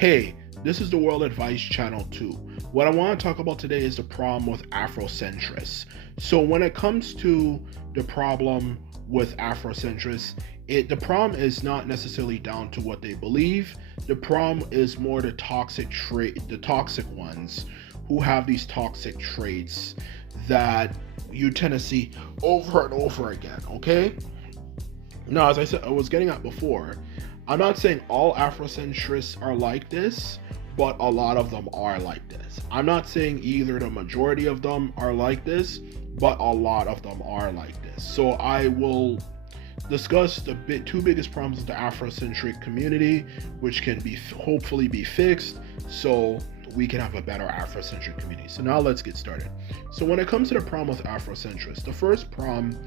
Hey, this is the World Advice Channel 2. What I want to talk about today is the problem with Afrocentrists. So when it comes to the problem with Afrocentrists, the problem is not necessarily down to what they believe. The problem is more the toxic ones who have these toxic traits that you tend to see over and over again, okay? Now, as I said, I was getting at before, I'm not saying all Afrocentrists are like this, but a lot of them are like this. I'm not saying either the majority of them are like this, but a lot of them are like this. So I will discuss the two biggest problems of the Afrocentric community, which can be hopefully be fixed, so we can have a better Afrocentric community. So now let's get started. So when it comes to the problem with Afrocentrists, the first problem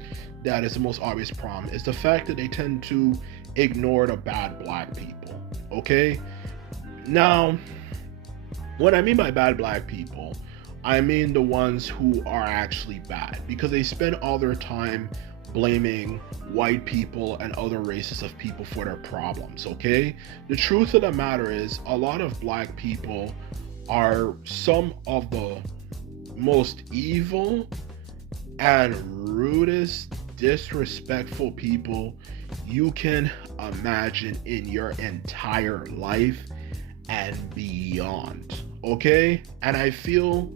that is the most obvious problem is the fact that they tend to ignore the bad black people. Okay? Now, what I mean by bad black people, I mean the ones who are actually bad, because they spend all their time blaming white people and other races of people for their problems, okay? The truth of the matter is, a lot of black people are some of the most evil and rudest, disrespectful people you can imagine in your entire life and beyond, okay? And I feel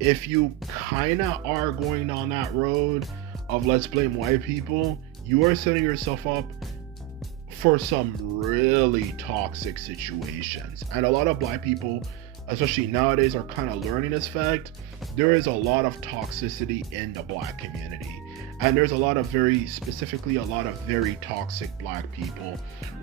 if you kind of are going down that road of let's blame white people, you are setting yourself up for some really toxic situations. And a lot of black people, especially nowadays, are kind of learning this fact. There is a lot of toxicity in the black community, and there's a lot of very toxic black people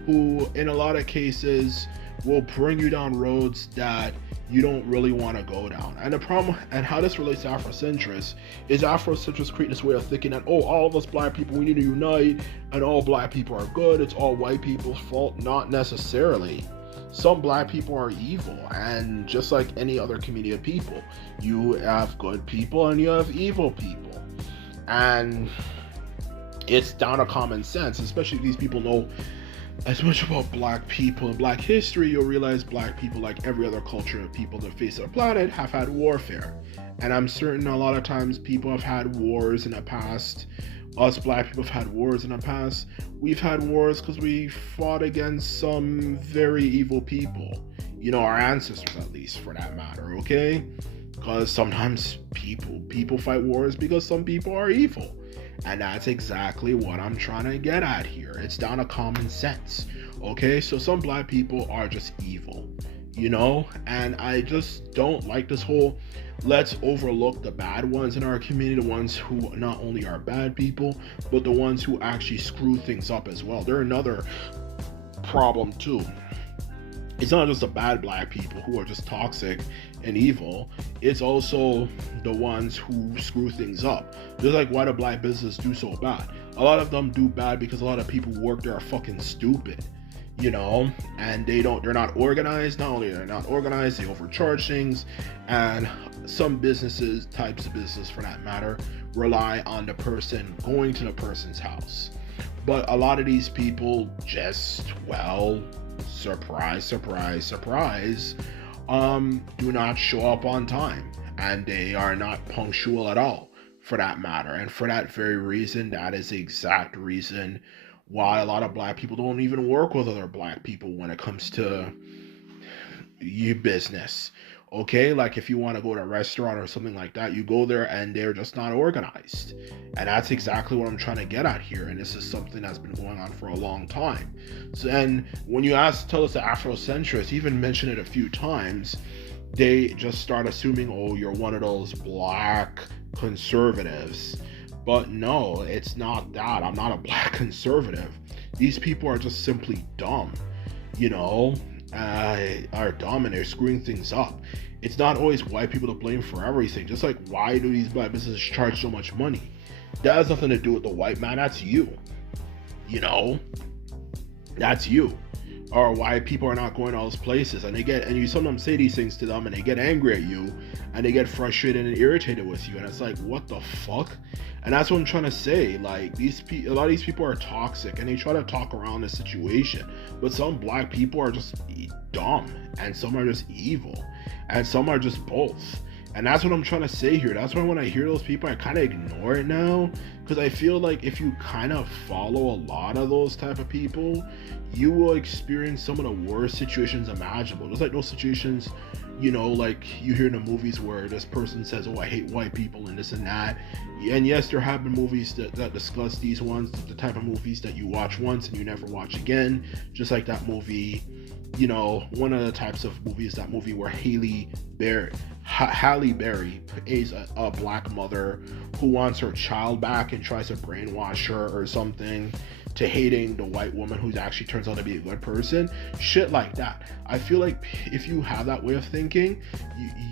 who in a lot of cases will bring you down roads that you don't really want to go down. And the problem, and how this relates to Afrocentrists, is Afrocentrists create this way of thinking that, oh, all of us black people, we need to unite, and all black people are good, it's all white people's fault. Not necessarily. Some black people are evil, and just like any other community of people, you have good people and you have evil people. And it's down to common sense, especially if these people know as much about black people and black history. You'll realize black people, like every other culture of people on the face of the planet, have had warfare. And I'm certain a lot of times people have had wars in the past. Us black people have had wars in the past. We've had wars because we fought against some very evil people. You know, our ancestors, at least, for that matter, okay? Because sometimes people fight wars because some people are evil. And that's exactly what I'm trying to get at here. It's down to common sense, okay? So some black people are just evil, you know? And I just don't like this whole let's overlook the bad ones in our community, the ones who not only are bad people, but the ones who actually screw things up as well. They're another problem too. It's not just the bad black people who are just toxic and evil. It's also the ones who screw things up. Just like why do black businesses do so bad? A lot of them do bad because a lot of people who work there are fucking stupid, you know, and they're not organized. Not only are they not organized, they overcharge things, and some types of business for that matter, rely on the person going to the person's house. But a lot of these people just, well, surprise, do not show up on time, and they are not punctual at all, for that matter. And for that very reason, that is the exact reason why a lot of black people don't even work with other black people when it comes to your business. Okay, like if you want to go to a restaurant or something like that, you go there and they're just not organized. And that's exactly what I'm trying to get at here. And this is something that's been going on for a long time. So, and when you tell us the Afrocentrists, even mention it a few times, they just start assuming, oh, you're one of those black conservatives. But no, it's not that. I'm not a black conservative. These people are just simply dumb, you know? Are dumb and they're screwing things up. It's not always white people to blame for everything. Just like, why do these black businesses charge so much money? That has nothing to do with the white man. That's you. You know? That's you. or why people are not going to those places, and you sometimes say these things to them and they get angry at you and they get frustrated and irritated with you, and it's like, what the fuck? And that's what I'm trying to say. Like, a lot of these people are toxic and they try to talk around the situation, but some black people are just dumb, and some are just evil, and some are just both. And that's what I'm trying to say here. That's why when I hear those people, I kind of ignore it now, because I feel like if you kind of follow a lot of those type of people, you will experience some of the worst situations imaginable. Just like those situations, like you hear in the movies where this person says, oh, I hate white people and this and that. And yes, there have been movies that discuss these ones, the type of movies that you watch once and you never watch again. Just like that movie, one of the types of movies, that movie where Halle Berry is a black mother who wants her child back and tries to brainwash her or something to hating the white woman who actually turns out to be a good person. Shit like that. I feel like if you have that way of thinking,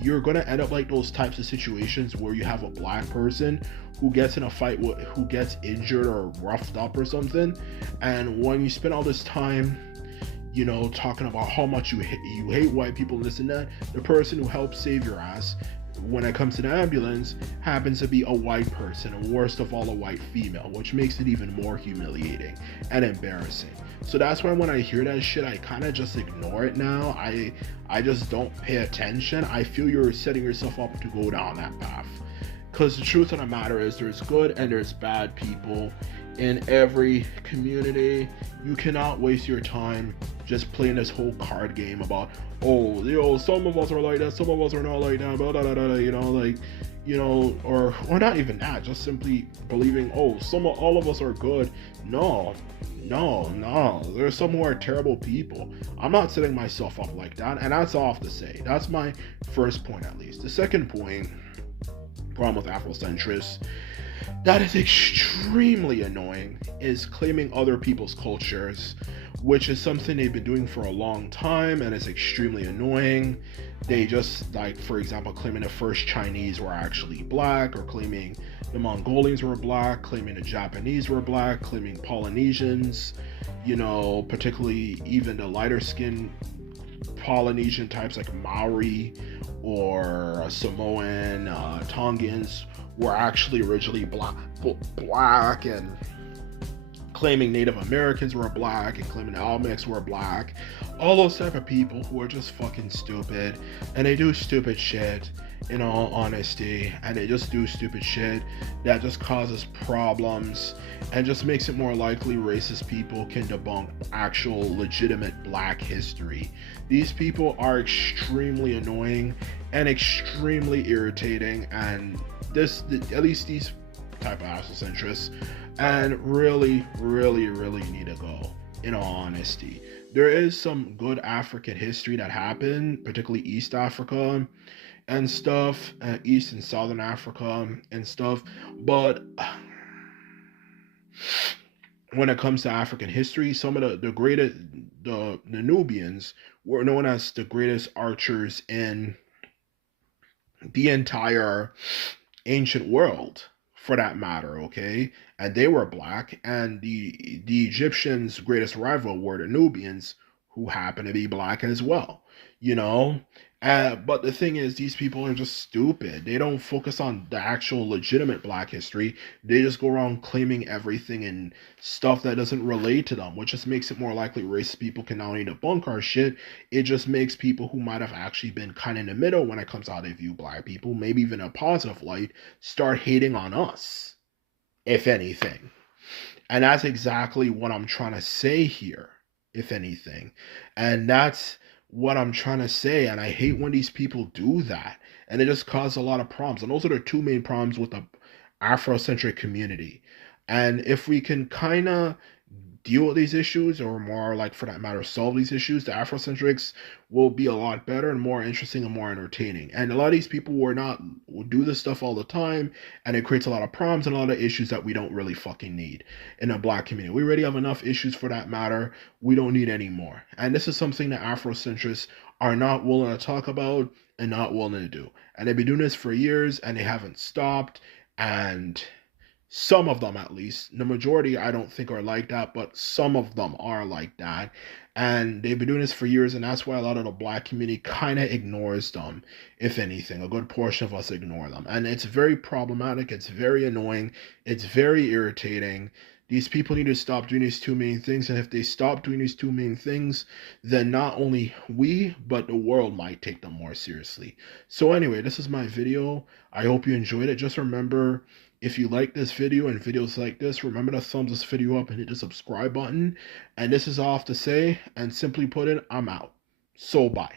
you're gonna end up like those types of situations where you have a black person who gets in a fight who gets injured or roughed up or something, and when you spend all this time talking about how much you hate white people and this and that, the person who helps save your ass when it comes to the ambulance happens to be a white person, and worst of all, a white female, which makes it even more humiliating and embarrassing. So that's why when I hear that shit, I kind of just ignore it now. I just don't pay attention. I feel you're setting yourself up to go down that path, because the truth of the matter is there's good and there's bad people in every community. You cannot waste your time just playing this whole card game about, some of us are like that, some of us are not like that, blah, blah, blah, blah, or not even that, just simply believing, all of us are good. No, there's some who are terrible people. I'm not setting myself up like that, and that's all I have to say. That's my first point, at least. The second point, problem with Afrocentrists, that is extremely annoying, is claiming other people's cultures, which is something they've been doing for a long time, and it's extremely annoying. They just, like, for example, claiming the first Chinese were actually black, or claiming the Mongolians were black, claiming the Japanese were black, claiming Polynesians, particularly even the lighter skinned Polynesian types like Maori or Samoan, Tongans were actually originally black, and claiming Native Americans were black and claiming the Olmecs were black. All those type of people who are just fucking stupid, and they do stupid shit, in all honesty, and they just do stupid shit that just causes problems and just makes it more likely racist people can debunk actual legitimate black history. These people are extremely annoying and extremely irritating, and at least these type of Afrocentrists, and really need to go, in all honesty. There is some good African history that happened, particularly East Africa and stuff, East and Southern Africa and stuff, but when it comes to African history, some of the greatest, the Nubians were known as the greatest archers in the entire ancient world, for that matter, okay? And they were black, and the Egyptians' greatest rival were the Nubians, who happen to be black as well, you know? But the thing is, these people are just stupid. They don't focus on the actual legitimate black history. They just go around claiming everything and stuff that doesn't relate to them, which just makes it more likely racist people can not only debunk our shit, it just makes people who might have actually been kind of in the middle when it comes to how they view black people, maybe even a positive light, start hating on us, if anything. And that's exactly what I'm trying to say here, if anything. And that's what I'm trying to say. And I hate when these people do that. And it just causes a lot of problems. And those are the two main problems with the Afrocentric community. And if we can kind of deal with these issues, or more like, for that matter, solve these issues, the Afrocentrics will be a lot better and more interesting and more entertaining. And a lot of these people will do this stuff all the time, and it creates a lot of problems and a lot of issues that we don't really fucking need in a black community. We already have enough issues, for that matter. We don't need any more. And this is something that Afrocentrists are not willing to talk about and not willing to do. And they've been doing this for years, and they haven't stopped. And some of them, at least, the majority I don't think are like that, but some of them are like that. And they've been doing this for years, and that's why a lot of the black community kind of ignores them. If anything, a good portion of us ignore them, and it's very problematic. It's very annoying. It's very irritating. These people need to stop doing these two main things, and if they stop doing these two main things, then not only we, but the world might take them more seriously. So anyway, this is my video. I hope you enjoyed it. Just remember, if you like this video and videos like this, remember to thumbs this video up and hit the subscribe button. And this is all I have to say, and simply put it, I'm out. So bye.